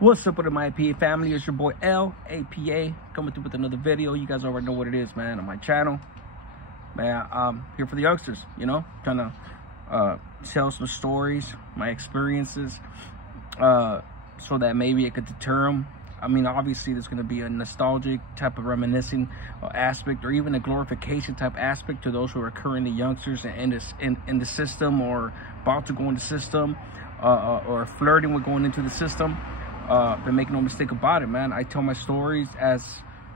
What's up with my APA family? It's your boy LAPA coming through with another video. You guys already know what it is, man, on my channel. Man, I'm here for the youngsters, you know, trying to tell some stories, my experiences, so that maybe it could deter them. I mean, obviously there's going to be a nostalgic type of reminiscing aspect, or even a glorification type aspect to those who are currently youngsters and in the system, or about to go in the system, or flirting with going into the system. But make no mistake about it, man, I tell my stories as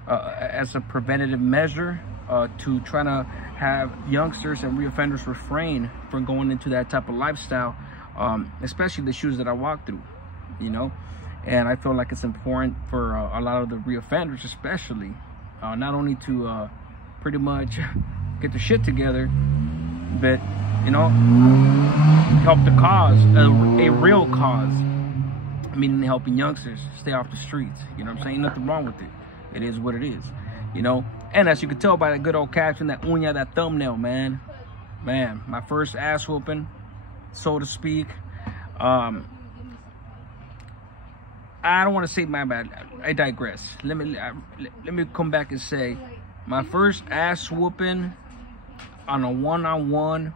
a preventative measure to try to have youngsters and reoffenders refrain from going into that type of lifestyle, especially the shoes that I walk through, you know. And I feel like it's important for a lot of the reoffenders, especially, not only to pretty much get their shit together, but, you know, help the cause, a real cause. Meaning helping youngsters stay off the streets. You know what I'm saying? Nothing wrong with it. It is what it is, you know. And as you can tell by that good old caption, that uña, that thumbnail, man, my first ass whooping, so to speak. I don't want to say my bad. I digress. Let me come back and say, my first ass whooping on a one-on-one,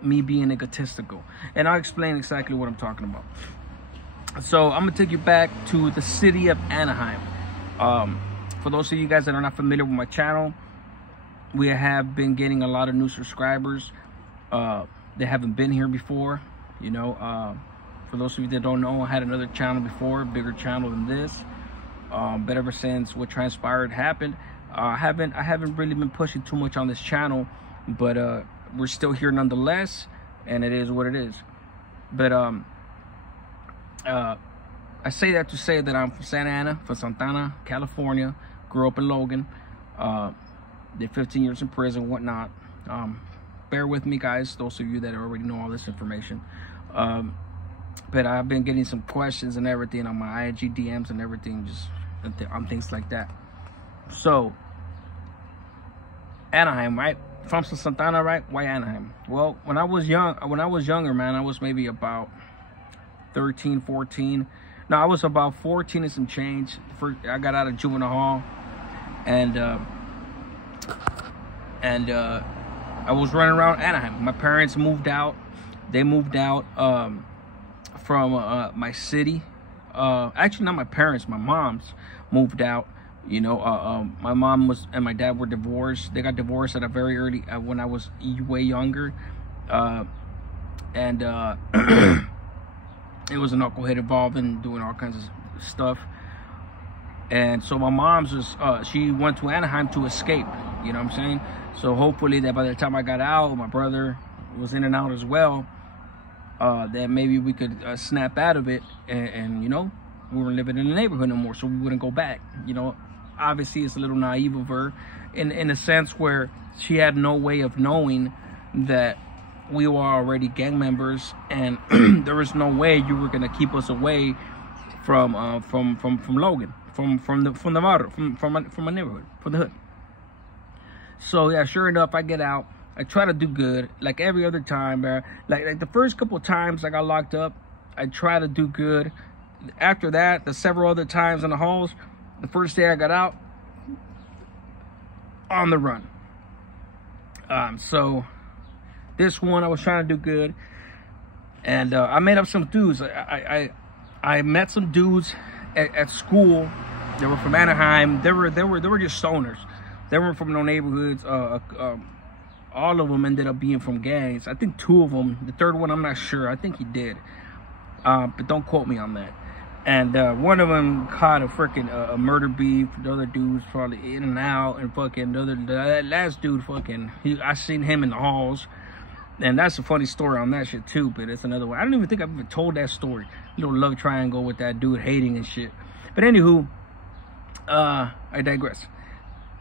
me being egotistical, and I'll explain exactly what I'm talking about. So I'm gonna take you back to the city of Anaheim. For those of you guys that are not familiar with my channel, we have been getting a lot of new subscribers. They haven't been here before, you know. For those of you that don't know, I had another channel before, a bigger channel than this. But ever since what transpired happened, I haven't really been pushing too much on this channel. But we're still here nonetheless, and it is what it is. But I say that to say that I'm from Santana, from Santana, California. Grew up in Logan. Did 15 years in prison, whatnot. Bear with me, guys, those of you that already know all this information. But I've been getting some questions and everything on my IG DMs and everything, just on things like that. So, Anaheim, right? From Santana, right? Why Anaheim? Well, when I was younger, man, I was maybe about 13, 14. No, I was about 14 and some change. I got out of juvenile hall, and I was running around Anaheim. My parents moved out. They moved out from my city. Actually, not my parents. My mom's moved out. You know, my mom and my dad were divorced. They got divorced at a very early, when I was way younger, and it was an knucklehead involved in doing all kinds of stuff. And so my mom's she went to Anaheim to escape, you know what I'm saying? So hopefully that by the time I got out, my brother was in and out as well, that maybe we could snap out of it, and you know, we weren't living in the neighborhood no more, so we wouldn't go back. You know, obviously it's a little naive of her in a sense where she had no way of knowing that we were already gang members, and there was no way you were gonna keep us away from Logan, from the barrio, from a neighborhood, from the hood. So yeah, sure enough, I get out. I try to do good, like every other time, man. Like the first couple of times I got locked up, I try to do good. After that, the several other times in the halls, the first day I got out, on the run. So this one, I was trying to do good, and I met up some dudes. I met some dudes at school. They were from Anaheim. They were just stoners. They weren't from no neighborhoods. All of them ended up being from gangs. I think 2 of them. The third one, I'm not sure. I think he did, but don't quote me on that. And one of them caught a freaking murder beef. The other dude's probably in and out, and fucking the last dude, fucking, I seen him in the halls. And that's a funny story on that shit too, but it's another one. I don't even think I've ever told that story. Little love triangle with that dude hating and shit. But anywho, I digress.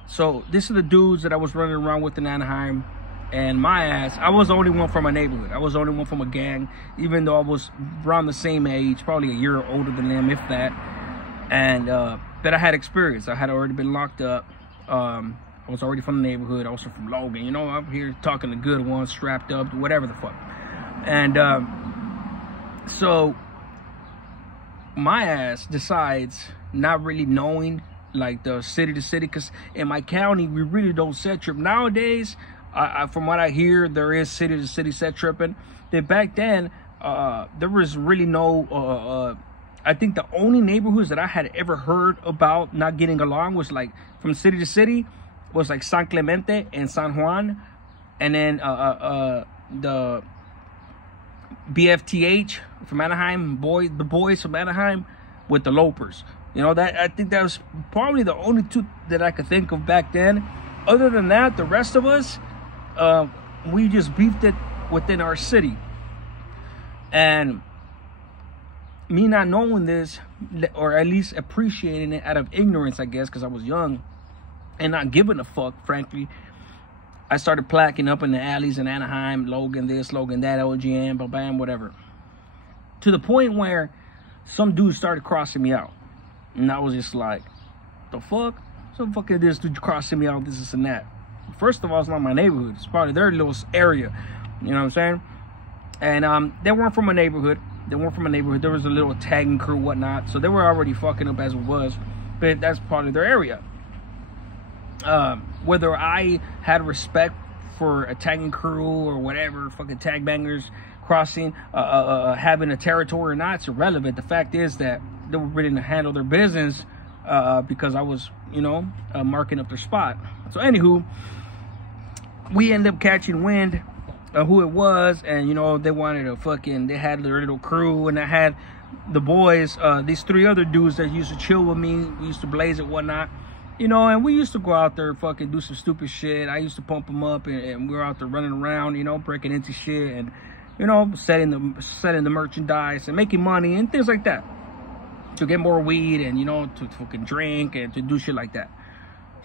So this is the dudes that I was running around with in Anaheim, and my ass, I was the only one from my neighborhood. I was the only one from a gang, even though I was around the same age, probably a year older than them, if that. And but I had experience. I had already been locked up. I was already from the neighborhood, also from Logan. You know, I'm here talking to good ones, strapped up, whatever the fuck. And so my ass decides, not really knowing like the city to city, because in my county we really don't set trip nowadays. From what I hear, there is city to city set tripping. Then back then, there was really no. I think the only neighborhoods that I had ever heard about not getting along was like from city to city was like San Clemente and San Juan, and then the BFTH from Anaheim, the boys from Anaheim with the Lopers. You know, that I think that was probably the only two that I could think of back then. Other than that, the rest of us, we just beefed it within our city. And me not knowing this, or at least appreciating it out of ignorance, I guess, because I was young and not giving a fuck, frankly, I started placking up in the alleys in Anaheim, Logan this, Logan that, OGM, bam, bam, whatever. To the point where some dudes started crossing me out. And I was just like, the fuck? Some fucking this dude crossing me out, this and that. First of all, it's not my neighborhood. It's probably their little area. You know what I'm saying? And they weren't from a neighborhood. They weren't from a neighborhood. There was a little tagging crew, whatnot. So they were already fucking up as it was. But that's part of their area. Whether I had respect for a tagging crew or whatever, fucking tag bangers crossing, having a territory or not, it's irrelevant. The fact is that they were ready to handle their business because I was, you know, marking up their spot. So anywho, we ended up catching wind who it was, and you know, they wanted to fucking, they had their little crew, and I had the boys, these three other dudes that used to chill with me. We used to blaze it, whatnot, you know, and we used to go out there fucking do some stupid shit. I used to pump them up, and we were out there running around, you know, breaking into shit, and you know, selling the merchandise and making money and things like that, to get more weed and, you know, to fucking drink and to do shit like that.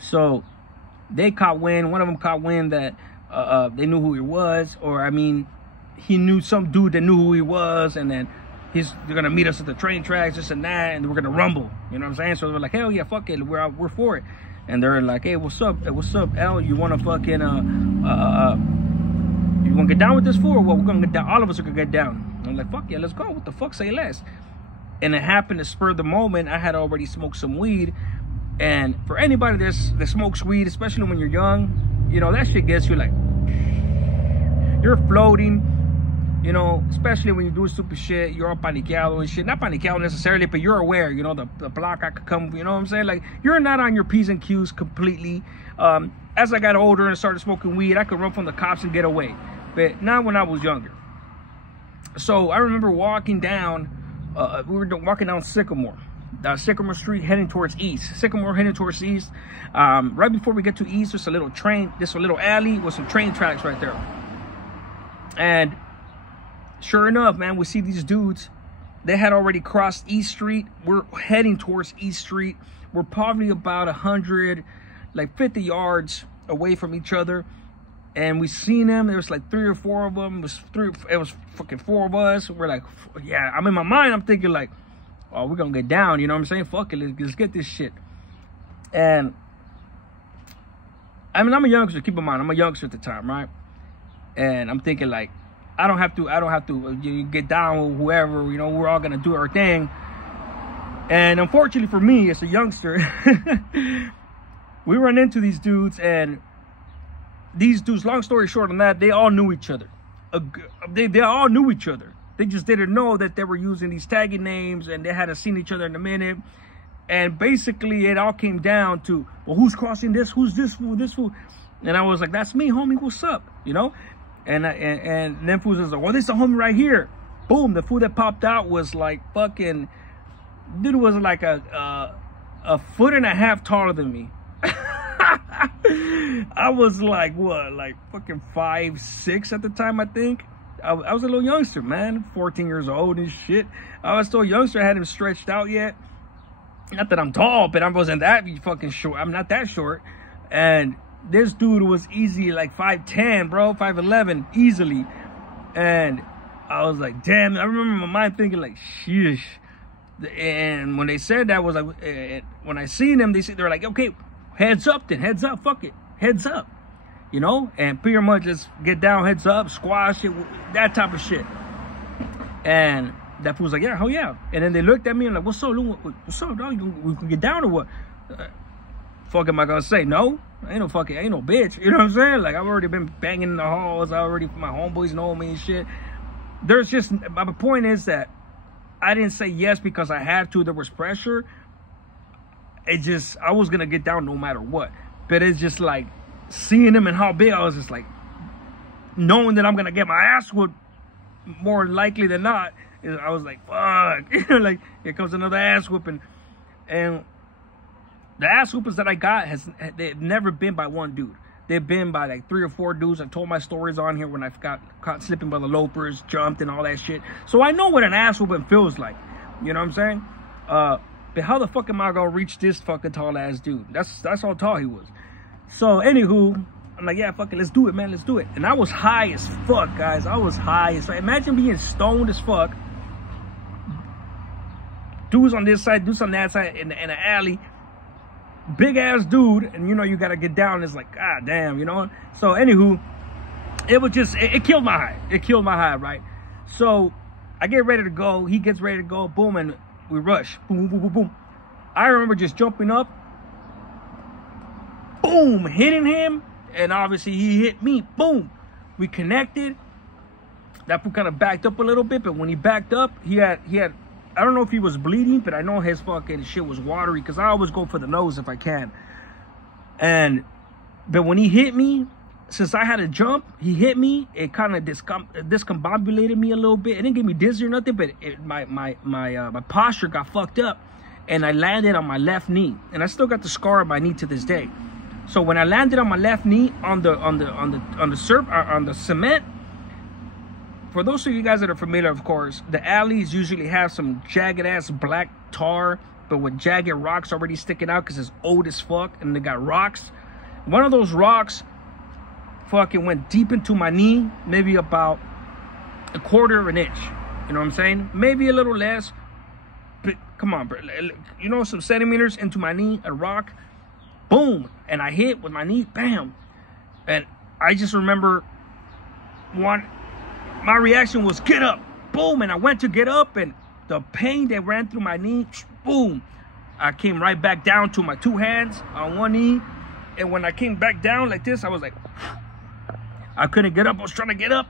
So they caught wind. One of them caught wind that they knew who he was, or I mean, he knew some dude that knew who he was, and then they're gonna meet us at the train tracks, this and that, and we're gonna rumble. You know what I'm saying? So they're like, hell yeah, fuck it, we're for it. And they're like, hey, what's up? Hey, what's up, L? You wanna fucking you wanna get down with this fool, or what? We're gonna get down. All of us are gonna get down. I'm like, fuck yeah, let's go. What the fuck? Say less. And it happened to spur the moment. I had already smoked some weed, and for anybody that smokes weed, especially when you're young, you know, that shit gets you like, you're floating, you know, especially when you're doing stupid shit. You're all paniqueado and shit. Not paniqueado necessarily, but you're aware, you know, the block I could come, you know what I'm saying? Like, you're not on your P's and Q's completely. As I got older and started smoking weed, I could run from the cops and get away, but not when I was younger. So I remember walking down, we were walking down Sycamore Street, heading towards east. Sycamore heading towards east. Right before we get to east, there's a little alley with some train tracks right there. And sure enough, man, we see these dudes. They had already crossed East Street. We're heading towards East Street. We're probably about 50 yards away from each other. And we seen them. There was like 3 or 4 of them. It was fucking 4 of us. We're like, yeah. I'm in my mind, I'm thinking like, oh, we're gonna get down. You know what I'm saying? Fuck it, let's get this shit. And I mean, I'm a youngster. Keep in mind, I'm a youngster at the time, right? And I'm thinking like, I don't have to you get down with whoever. You know, we're all gonna do our thing. And unfortunately for me, as a youngster, we run into these dudes, and these dudes, long story short on that, they all knew each other. They all knew each other. They just didn't know that they were using these tagging names, and they hadn't seen each other in a minute. And basically, it all came down to, well, who's crossing this? Who's this fool? This fool? And I was like, that's me, homie. What's up? You know? And then fools was like, well, this is a homie right here. Boom. The fool that popped out was like fucking, dude was like a 1.5 feet taller than me. I was like, what, like fucking 5'6" at the time, I think. I was a little youngster, man, 14 years old and shit. I was still a youngster. I hadn't stretched out yet. Not that I'm tall, but I wasn't that fucking short. I'm not that short. And this dude was easy like 5'10", bro, 5'11", easily. And I was like, damn. I remember my mind thinking like, sheesh. And when they said that, was like, when I seen them, they're like, okay, heads up then, heads up, fuck it, heads up, you know, and pretty much just get down, heads up, squash it, that type of shit. And that fool's like, yeah, hell yeah. And then they looked at me and like, what's up, Lou? What's up, dog? We can get down or what? Fuck am I gonna say? No, ain't no bitch. You know what I'm saying? Like, I've already been banging in the halls. My homeboys know me and shit. There's just, my point is that I didn't say yes because I had to. There was pressure. I was gonna get down no matter what. But it's just like, seeing him and how big, I was just like, knowing that I'm gonna get my ass whooped more likely than not, I was like, fuck. You know, like, here comes another ass whooping. And the ass whoopers that I got, they've never been by one dude. They've been by like 3 or 4 dudes. I told my stories on here when I got caught slipping by the lopers, jumped and all that shit. So I know what an ass whooping feels like. You know what I'm saying? But how the fuck am I gonna reach this fucking tall ass dude? That's how tall he was. So anywho, I'm like, yeah, fuck it, let's do it, man, let's do it. And I was high as fuck, guys. I was high as fuck. Imagine being stoned as fuck. Dudes on this side, dudes on that side, in an alley. Big ass dude, and you know you gotta get down. It's like, god damn, you know. So anywho, it was just, it killed my high. It killed my high, right? So I get ready to go. He gets ready to go. Boom, and we rush. Boom, boom, boom, boom. I remember just jumping up. Boom, hitting him, and obviously he hit me. Boom, we connected. That fool kind of backed up a little bit, but when he backed up, he had. I don't know if he was bleeding, but I know his fucking shit was watery because I always go for the nose if I can. But when he hit me, since I had to jump, he hit me. It kind of discombobulated me a little bit. It didn't give me dizzy or nothing, but my posture got fucked up, and I landed on my left knee, and I still got the scar on my knee to this day. So when I landed on my left knee on the cement. For those of you guys that are familiar, of course, the alleys usually have some jagged-ass black tar, but with jagged rocks already sticking out because it's old as fuck, and they got rocks. One of those rocks fucking went deep into my knee, maybe about 1/4 of an inch. You know what I'm saying? Maybe a little less, but come on, bro. You know, some centimeters into my knee, a rock, boom, and I hit with my knee, bam. And I just remember my reaction was get up, boom, and I went to get up, and the pain that ran through my knee, boom, I came right back down to my 2 hands on one knee, and when I came back down like this, I was like, I couldn't get up. I was trying to get up,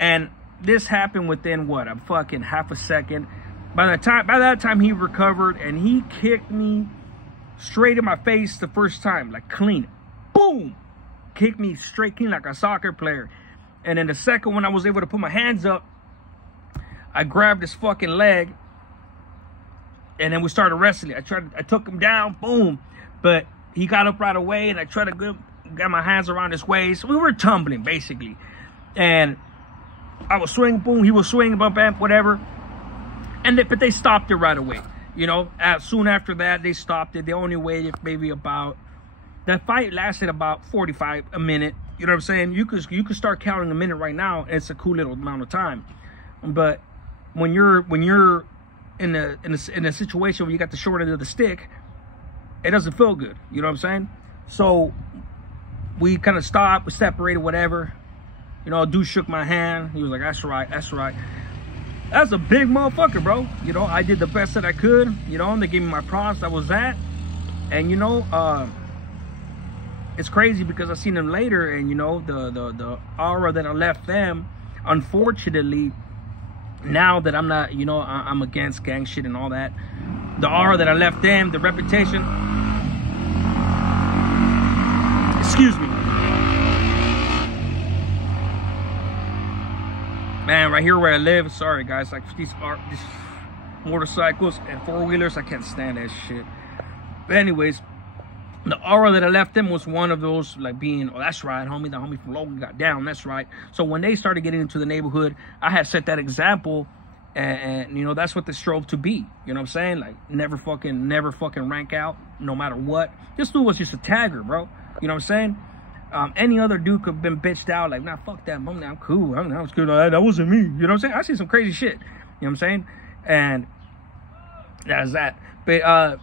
and this happened within what, a fucking half a second. By that time he recovered, and he kicked me straight in my face the first time, like clean, boom, kicked me straight clean like a soccer player. And then the second one, I was able to put my hands up. I grabbed his fucking leg, and then we started wrestling. I took him down, boom, but he got up right away, and I tried to get my hands around his waist. We were tumbling basically, and I was swinging, boom, he was swinging, bump, bam, whatever. But they stopped it right away. You know, soon after that, they stopped it. They only waited maybe about. That fight lasted about 45 minutes. You know what I'm saying? You could start counting a minute right now. It's a cool little amount of time. But when you're in a situation where you got the short end of the stick, it doesn't feel good. You know what I'm saying? So we kind of stopped, we separated, whatever. You know, dude shook my hand. He was like, "That's right, that's right." That's a big motherfucker, bro. You know, I did the best that I could. You know, and they gave me my props. That was that. And you know, it's crazy because I seen them later, and you know, the aura that I left them, unfortunately, now that I'm not, you know, I'm against gang shit and all that, the aura that I left them, the reputation, excuse me, man, right here where I live, sorry guys, like these motorcycles and 4-wheelers, I can't stand that shit. But anyways, the aura that I left them was one of those, like, being, oh, that's right, homie, the homie from Logan got down, that's right. So when they started getting into the neighborhood, I had set that example, and you know, that's what they strove to be. You know what I'm saying? Like, never fucking rank out, no matter what. This dude was just a tagger, bro. You know what I'm saying? Any other dude could have been bitched out, like, nah, fuck that, homie, I'm cool. That was good. That wasn't me. You know what I'm saying? I see some crazy shit. You know what I'm saying? And that's that. But,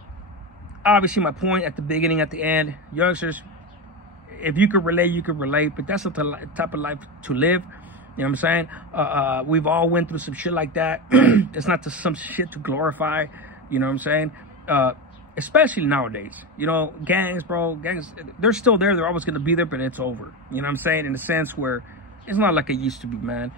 obviously, my point at the beginning, at the end, youngsters, if you could relate, you could relate. But that's the type of life to live. You know what I'm saying? We've all went through some shit like that. It's not just some shit to glorify. You know what I'm saying? Especially nowadays. You know, gangs, bro. Gangs, they're still there. They're always going to be there, but it's over. You know what I'm saying? In a sense where it's not like it used to be, man.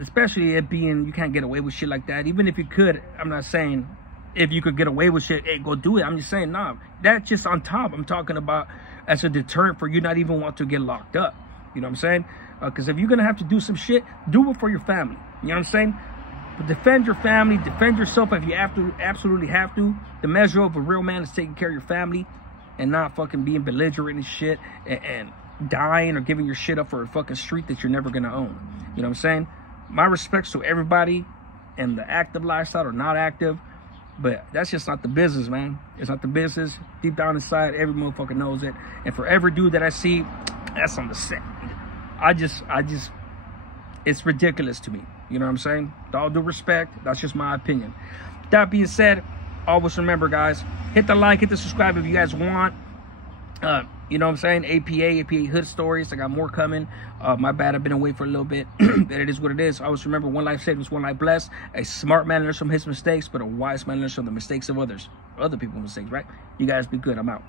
Especially it being, you can't get away with shit like that. Even if you could, I'm not saying if you could get away with shit, hey, go do it. I'm just saying, nah, that's just on top. I'm talking about as a deterrent for you not even want to get locked up. You know what I'm saying? Because if you're going to have to do some shit, do it for your family. You know what I'm saying? But defend your family, defend yourself if you have to, absolutely have to. The measure of a real man is taking care of your family and not fucking being belligerent and shit and dying or giving your shit up for a fucking street that you're never going to own. You know what I'm saying? My respects to everybody and the active lifestyle or not active, but that's just not the business, man. It's not the business. Deep down inside, every motherfucker knows it. And for every dude that I see, that's on the set. I just, it's ridiculous to me. You know what I'm saying? With all due respect, that's just my opinion. That being said, always remember, guys, hit the like, hit the subscribe if you guys want. You know what I'm saying? APA Hood Stories. I got more coming. My bad, I've been away for a little bit. But it is what it is. Always remember, one life saved is one life blessed. A smart man learns from his mistakes, but a wise man learns from the mistakes of others. Other people's mistakes, right? You guys be good. I'm out.